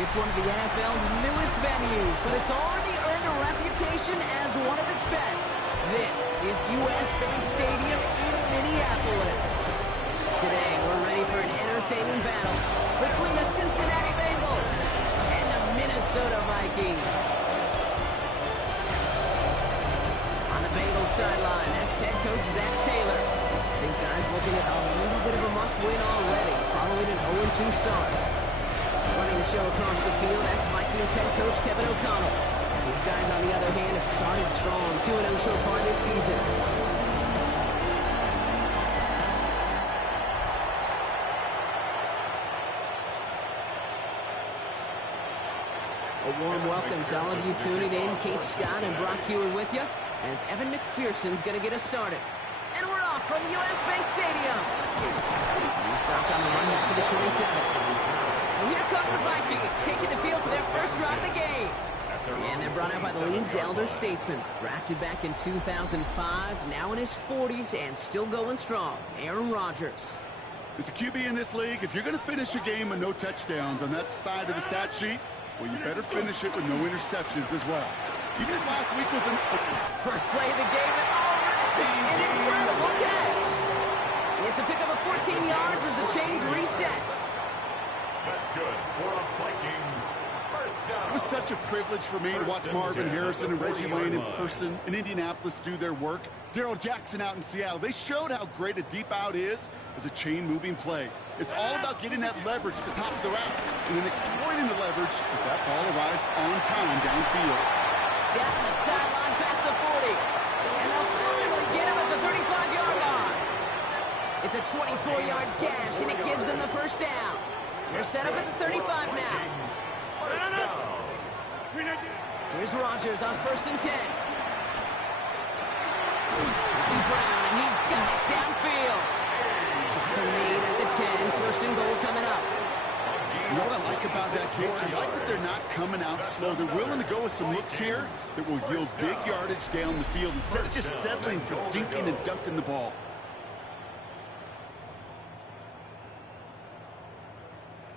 It's one of the NFL's newest venues, but it's already earned a reputation as one of its best. This is US Bank Stadium in Minneapolis. Today, we're ready for an entertaining battle between the Cincinnati Bengals and the Minnesota Vikings. On the Bengals sideline, that's head coach Zach Taylor. These guys looking at a little bit of a must-win already, following an 0-2 start. Running the show across the field, that's Vikings head coach Kevin O'Connell. These guys, on the other hand, have started strong, 2-0 so far this season. A warm welcome to all of you tuning in. Kate Scott and Brock Hewitt with you, as Evan McPherson's going to get us started. And we're off from US Bank Stadium. He stopped on the run back to the 27. And here come the Vikings, taking the field for their first drive of the game. And they're brought out by the league's elder statesman. Drafted back in 2005, now in his 40s and still going strong, Aaron Rodgers. As a QB in this league, if you're going to finish a game with no touchdowns on that side of the stat sheet, well, you better finish it with no interceptions as well. Even if last week was an... First play of the game, and an incredible catch. It's a pickup of 14 yards as the chains reset. That's good for a Vikings first down. It was such a privilege for me to watch Marvin Harrison and Reggie Wayne in person in Indianapolis do their work. Darrell Jackson out in Seattle. They showed how great a deep out is as a chain-moving play. It's all about getting that leverage at the top of the route and then exploiting the leverage as that ball arrives on time downfield. Down the sideline past the 40. And they'll finally get him at the 35-yard line. It's a 24-yard gash, and it gives them the first down. They're set up at the 35 now. Here's Rodgers on 1st and 10. This is Brown, and he's got it downfield. The lead at the 10, 1st and goal coming up. You know what I like about that kick? I like that they're not coming out slow. They're willing to go with some looks here that will yield big yardage down the field instead of just settling for dinking and dunking the ball.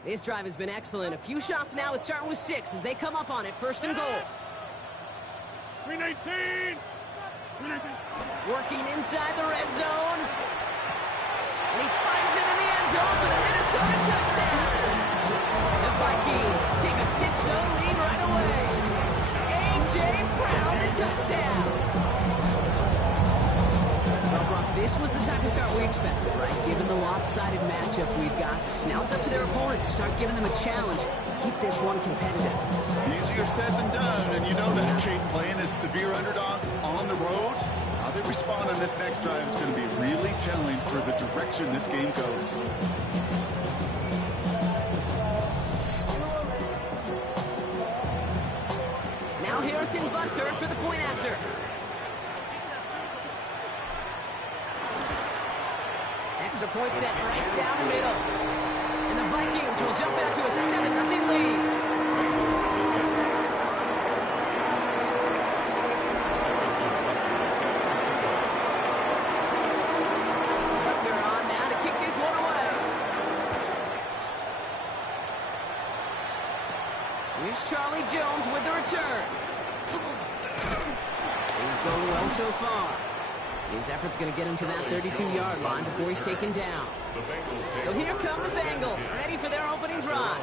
This drive has been excellent. A few shots now. It's starting with 6 as they come up on it. 1st and goal. 319. Working inside the red zone. And he finds him in the end zone for the Minnesota touchdown. The Vikings take a 6-0 lead right away. A.J. Brown, the touchdown. Well, Brock, this was the type of start we expected, right? Given the lopsided matchup we've got, now it's up to their opponents to start giving them a challenge. Keep this one competitive. Easier said than done, and you know that, Kate, playing as severe underdogs on the road. How they respond on this next drive is going to be really telling for the direction this game goes. Now Harrison Butker for the point after. Extra point set right down the middle. And the Vikings will jump out to a 7-0 lead. Charlie Jones with the return. Things going well so far. His effort's going to get him to that 32-yard line before he's taken down. So here come the Bengals, ready for their opening drive.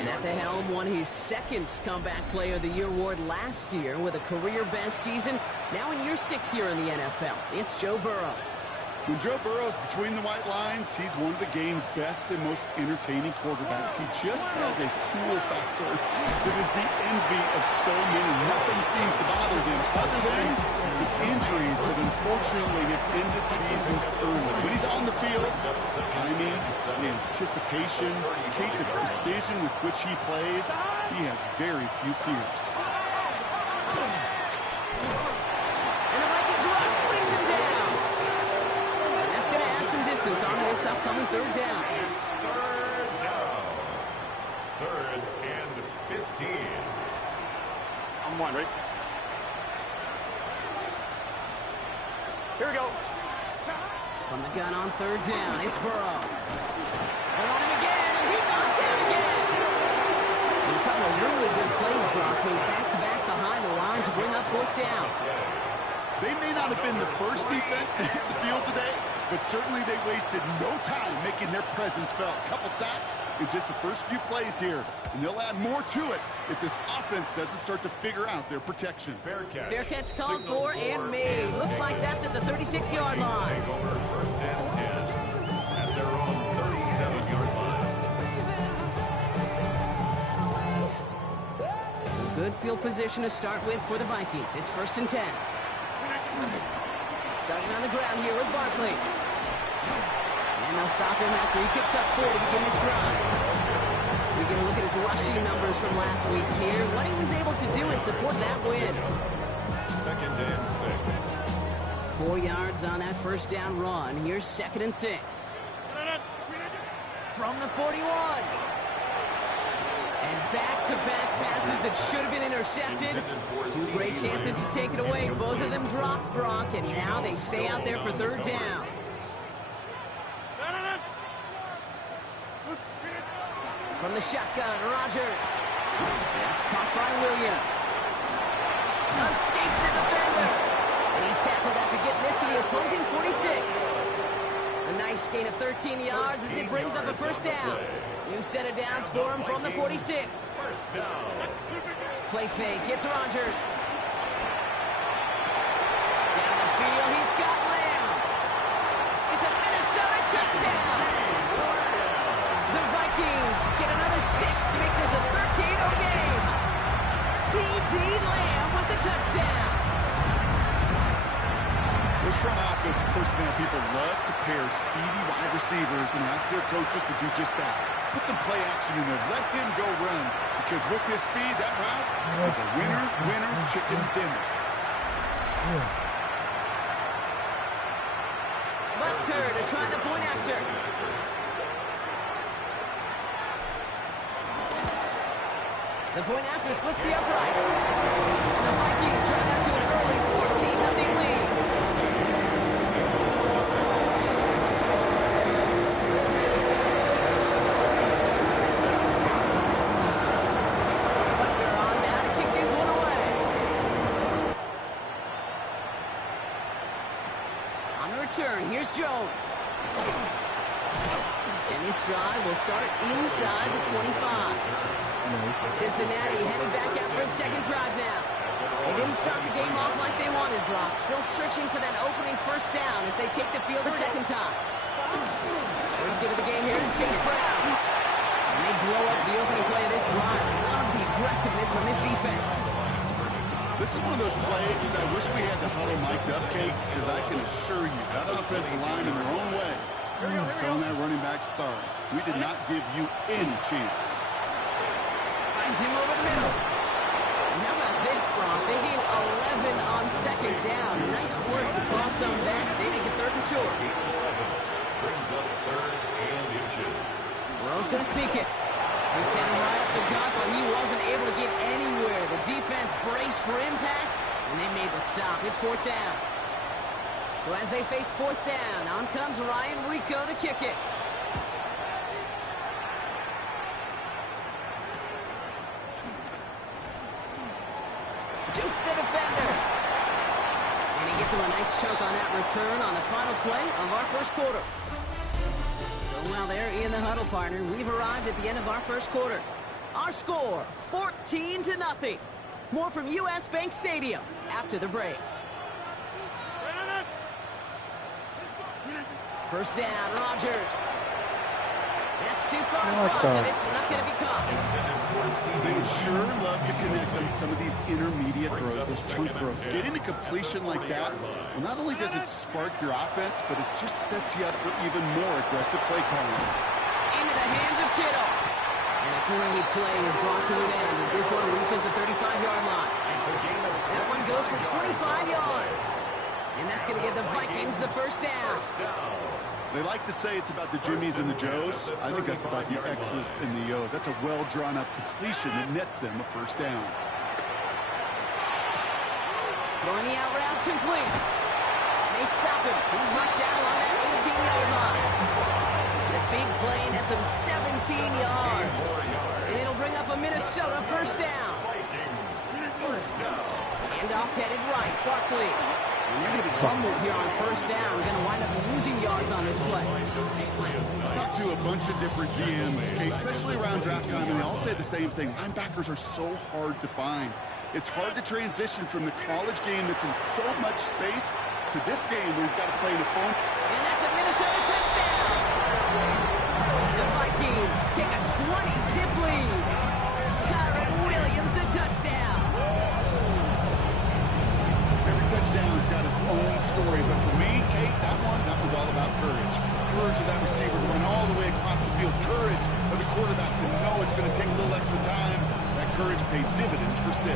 And at the helm, won his 2nd Comeback Player of the Year award last year with a career-best season. Now in year 6 here in the NFL, it's Joe Burrow. When Joe Burrow's between the white lines, he's one of the game's best and most entertaining quarterbacks. He just has a cool factor that is the envy of so many. Nothing seems to bother them other than some injuries that unfortunately have ended seasons early. When he's on the field, the timing, the anticipation, Kate, the precision with which he plays, he has very few peers. On this upcoming 3rd down. It's 3rd down. 3rd and 15. I'm one, right? Here we go. From the gun on 3rd down, it's Burrow. They want him again, and he goes down again. fourth down. They may not have been the first defense to hit the field today, but certainly they wasted no time making their presence felt. A couple sacks in just the first few plays here, and they'll add more to it if this offense doesn't start to figure out their protection. Fair catch Called for and made. Looks like that's at the 36-yard line. Take over first and 10 at their own 37-yard line. Some good field position to start with for the Vikings. It's first and 10. Starting on the ground here with Barkley. And they'll stop him after he picks up 4 to begin this drive. We can look at his rushing numbers from last week here. What he was able to do and support that win. Second and 6. 4 yards on that first down run. Here's second and 6. From the 41. And back-to-back passes that should have been intercepted. 2 great chances to take it away. Both of them dropped, Brock, and now they stay out there for third down. From the shotgun, Rodgers. That's caught by Williams. Escapes the defender. And he's tackled after getting this to the opposing 46. A nice gain of 13 yards as it brings up a first down. New set of downs for him from the 46. First down. Play fake, it's Rodgers. Down the field, he's got Lamb. It's a Minnesota touchdown. The Vikings get another 6 to make this a 13-0 game. C.D. Lamb with the touchdown. Those front office personnel people love to pair speedy wide receivers and ask their coaches to do just that. Put some play action in there. Let him go run. Because with his speed, that route is a winner, chicken dinner. Butker to try the point after. The point after splits the uprights. And the Vikings drive out to an early 14-0 lead. Here's Jones. And this drive will start inside the 25. Cincinnati heading back out for its second drive now. They didn't start the game off like they wanted, Brock. Still searching for that opening first down as they take the field a second time. First give of the game here to Chase Brown. And they blow up the opening play of this drive. Love the aggressiveness from this defense. This is one of those plays that I wish we had the huddle mic'd up, Kate, because I can assure you that offensive line in their own way is telling that running back, sorry, we did not give you any chance. Finds him over the middle. And how about this, Brock? They gain 11 on second down. Nice work to cross them back. They make it third and short. Brings up third and inches. Burrow's going to sneak it. They sent him right up the gut, but he wasn't able to get anywhere. The defense braced for impact, and they made the stop. It's fourth down. So as they face fourth down, on comes Ryan Rico to kick it. Juke the defender. And he gets him a nice chunk on that return on the final play of our first quarter. Well, there in the huddle, partner. We've arrived at the end of our first quarter. Our score, 14-0. More from US Bank Stadium after the break. First down, Rodgers. That's too far in front, and it's not going to be caught. They would sure love to connect on some of these intermediate throws, those chunk throws. Getting a completion like that, well, not only does it spark your offense, but it just sets you up for even more aggressive play calling. Into the hands of Kittle. And a great play is brought to an end as this one reaches the 35-yard line. That one goes for 25 yards. And that's going to give the Vikings the first down. They like to say it's about the Jimmies and the Joes. I think that's about the X's and the O's. That's a well-drawn-up completion that nets them a first down. Throwing the out route complete. And they stop him. He's marked down along that 18-yard line. The big play nets him 17 yards. And it'll bring up a Minnesota first down. Vikings, first down. And Handoff headed right. Barkley. And they're going to be humbled here on first down. Going to wind up losing yards on this play. Talk to a bunch of different GMs, Kate, especially around draft time, and they all say the same thing. Linebackers are so hard to find. It's hard to transition from the college game that's in so much space to this game where you've got to play in a phone. And that's a Minnesota touchdown. The Vikings take a 20-zip lead. Kyron Williams, the touchdown. Every touchdown's got its own story, but for me, Kate, that was all about courage. Courage of that receiver to run all the way across the field. Courage of the quarterback to know it's going to take a little extra time. That courage paid dividends for 6.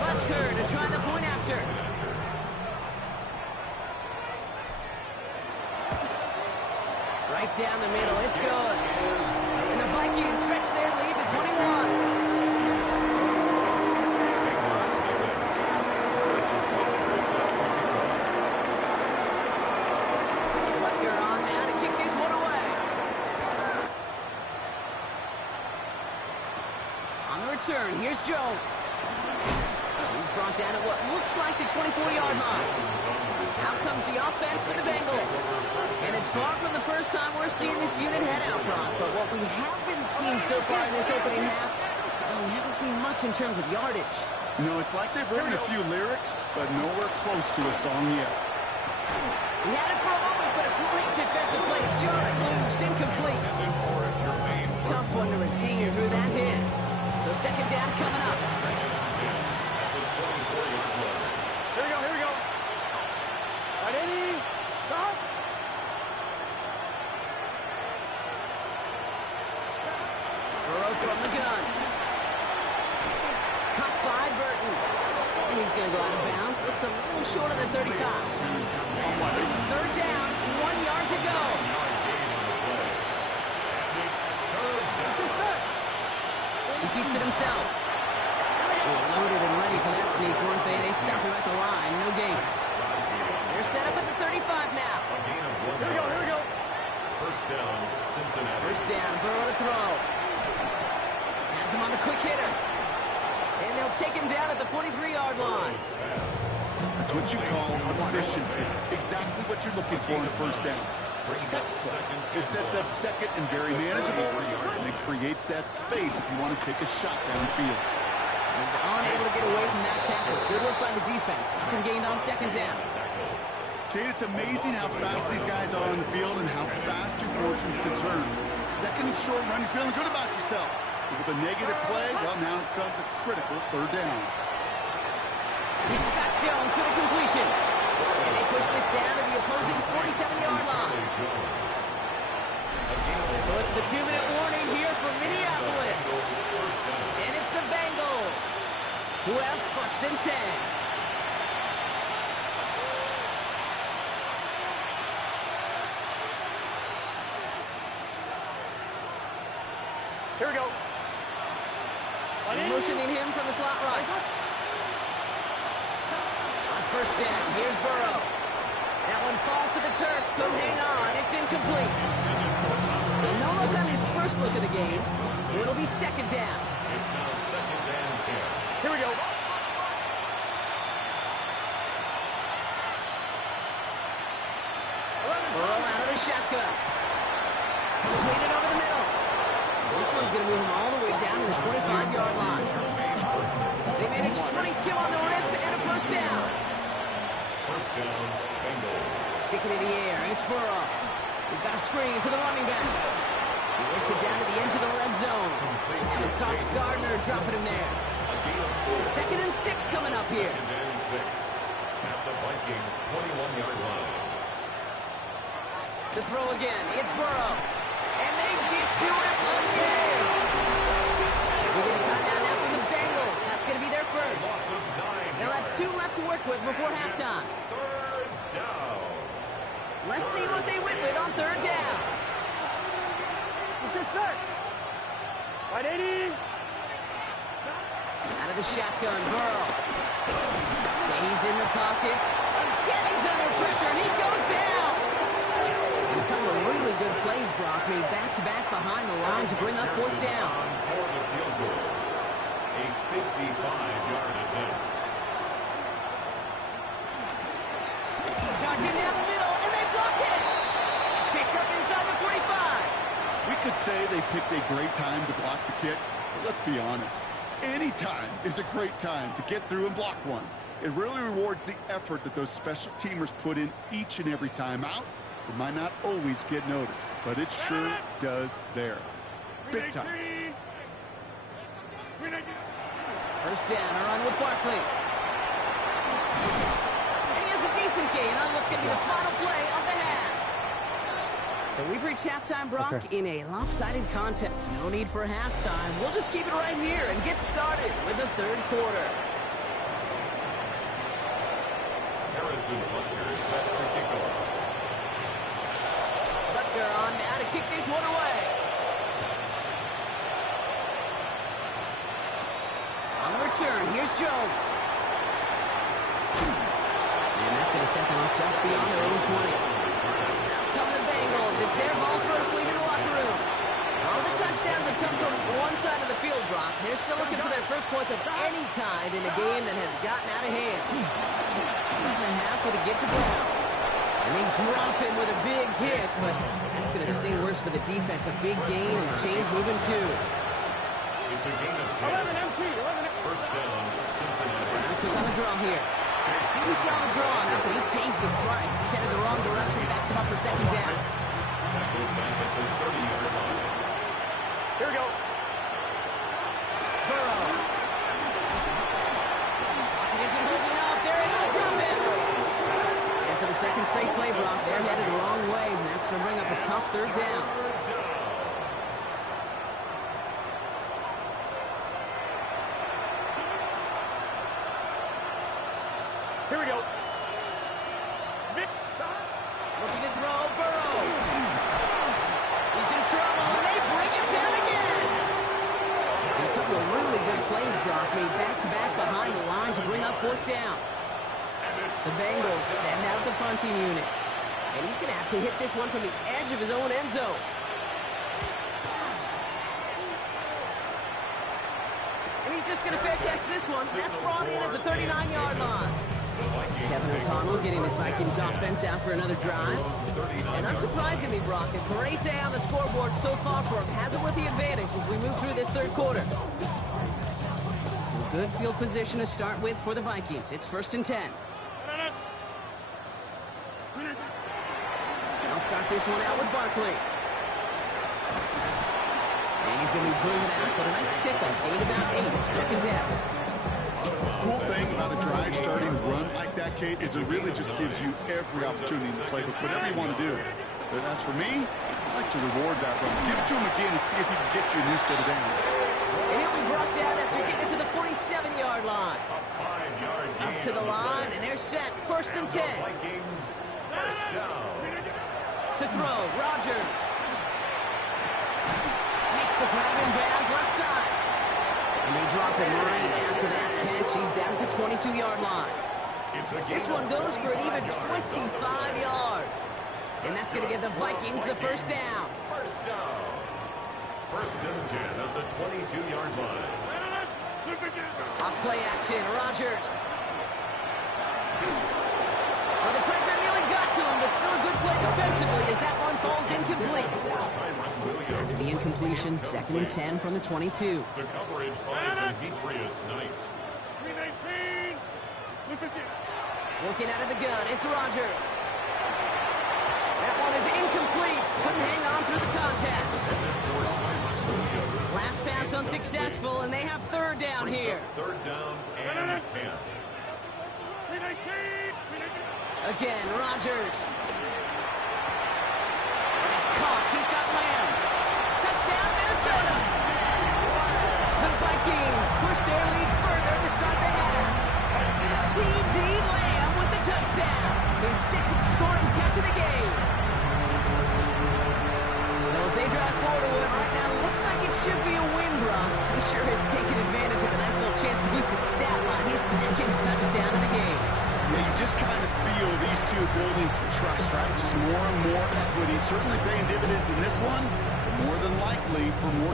Butker to try the point after. Right down the middle, it's good. And the Vikings stretch their lead to 21. Butker on now to kick this one away. On the return, here's Jones. He's brought down at what looks like the 24-yard line. Out comes the offense for the Bengals. And it's far from the first time we're seeing this unit head out, Brock. But what we haven't seen so far in this opening half, we haven't seen much in terms of yardage. No, it's like they've written a few lyrics, but nowhere close to a song yet. He had it for a moment, but a great defensive play. Jarring loose, incomplete. Tough one to retain through that hit. So second down coming up. Here we go. Right, Eddie. Stop. Burrow from the gun. Cut by Burton. And he's going to go out of bounds. Looks a little short of the 35. Third down, 1 yard to go. He keeps it himself. They're loaded and ready for that sneak, weren't they? They stop him at the line. No gain. They're set up at the 35 now. Here we go. First down, Cincinnati. First down, Burrow to throw. Has him on the quick hitter. And they'll take him down at the 43-yard line. That's what you call efficiency. Exactly what you're looking for in a first down. Textbook. It sets up second and very manageable, and it creates that space if you want to take a shot downfield. He's unable to get away from that tackle. Good work by the defense. Nothing gained on second down. Kate, it's amazing how fast these guys are on the field and how fast your fortunes can turn. Second and short run, you're feeling good about yourself. But with a negative play, well, now comes a critical third down. He's got Jones for the completion. And they push this down to the opposing 47-yard line. So it's the 2-minute warning here for Minneapolis. And it's the Bengals who have first and 10. Here we go. Motioning him from the slot right. On first down, here's Burrow. That one falls to the turf. Couldn't hang on. It's incomplete. And no look on his first look of the game, so it'll be second down. It's now second and 10. Here we go. Burrow out of the shotgun. Completed over the middle. This one's going to move him all the way down to the 25-yard line. They managed 22 on the rip and a first down. First down, Bengals. Sticking in the air, it's Burrow. We've got a screen to the running back. He works it down to the edge of the red zone. And it's Sauce Gardner dropping him there. Second and 6 coming up here. Second and 6 at the Vikings' 21-yard line. To throw again, it's Burrow. And they get to him again. We get a timeout now from the Bengals. That's going to be their first. Loss of 9 They'll have yards. 2 left to work with before halftime. Third down. Let's see what they went with on third down. What's this six? Right, 80. Out of the shotgun, Burrow. Stays in the pocket. Again, he's under pressure, and he goes down. And a couple of really good plays, Brock, made back-to-back behind the line to bring up fourth down. For the field goal. A 55-yard attempt. Charging down the middle, and they block it. It's picked up inside the 45. We could say they picked a great time to block the kick, but let's be honest. Any time is a great time to get through and block one. It really rewards the effort that those special teamers put in each and every time out. It might not always get noticed, but it sure does there. Big time. First down, a run with Barkley. And he has a decent gain on what's going to be the final play of the half. So we've reached halftime, Brock, in a lopsided contest. No need for halftime. We'll just keep it right here and get started with the third quarter. Harrison Butker set to kick off. Butker on now to kick this one away. On the return, here's Jones. And that's going to set them up just beyond their own 20. Come the Bengals. It's their ball first, leaving the locker room. All the touchdowns have come from one side of the field, Brock. They're still looking for their first points of any kind in a game that has gotten out of hand. Second and a half with a give to Browns. And they drop him with a big hit, but that's going to sting worse for the defense. A big gain, and the chain's moving too. It's a gain of 10. First down, Cincinnati. He's on the draw here. Didn't see on the draw enough, but he pays the price. He's headed the wrong direction, backs him up for second down. Tackled back at the 30-yard line. Here we go. Burrow. Pocket isn't holding up. They're able to drop him. And for the second straight play, Brock, they're headed the wrong way, and that's going to bring up a tough third down. Here we go. Looking to throw, Burrow. He's in trouble, and they bring him down again. And a couple of really good plays, Brock, made back-to-back behind the line to bring up fourth down. The Bengals send out the punting unit. And he's going to have to hit this one from the edge of his own end zone. And he's just going to fair catch this one. That's brought in at the 39-yard line. Kevin O'Connell getting his Vikings offense out for another drive. And unsurprisingly, Brock, a great day on the scoreboard so far for him. Has it with the advantage as we move through this third quarter. So a good field position to start with for the Vikings. It's 1st and 10. They'll start this one out with Barkley. And he's going to be driven out, but a nice pickup. Gain about 8, second down. Cool thing about a drive starting run like that, Kate, is it really just gives you every opportunity in the playbook, whatever you want to do. But as for me, I like to reward that run. Give it to him again and see if he can get you a new set of downs. And he'll be brought down after getting to the 47-yard line. Up to the line, and they're set. 1st and 10. Vikings, first down. To throw, Rodgers. Makes the grab in bounds left side. And they drop him right after that catch. He's down at the 22-yard line. This one goes for an even 25 yards. And that's going to give the Vikings the first down. First down. 1st and 10 at the 22-yard line. Off play action, Rodgers. Well, the pressure nearly got to him, but still a good play defensively as that one falls incomplete. After the incompletion, 2nd and 10 from the 22. The coverage by Demetrius Knight. Working out of the gun, it's Rodgers. That one is incomplete. Couldn't hang on through the contact. Last pass unsuccessful, and they have 3rd down here. 3rd down and 10. Again, Rodgers. And he's caught. He's got Lamb. Touchdown, Minnesota. The Vikings push their lead further to start the half. C.D. Lamb with the touchdown. His 2nd scoring catch of the game. Well, as they drive forward right now, look Looks like it should be a win, Brock. He sure has taken advantage of a nice little chance to boost his stat line. His second touchdown of the game. Yeah, you just kind of feel these two building some trust, right? Just more and more equity. Certainly paying dividends in this one, but more than likely for more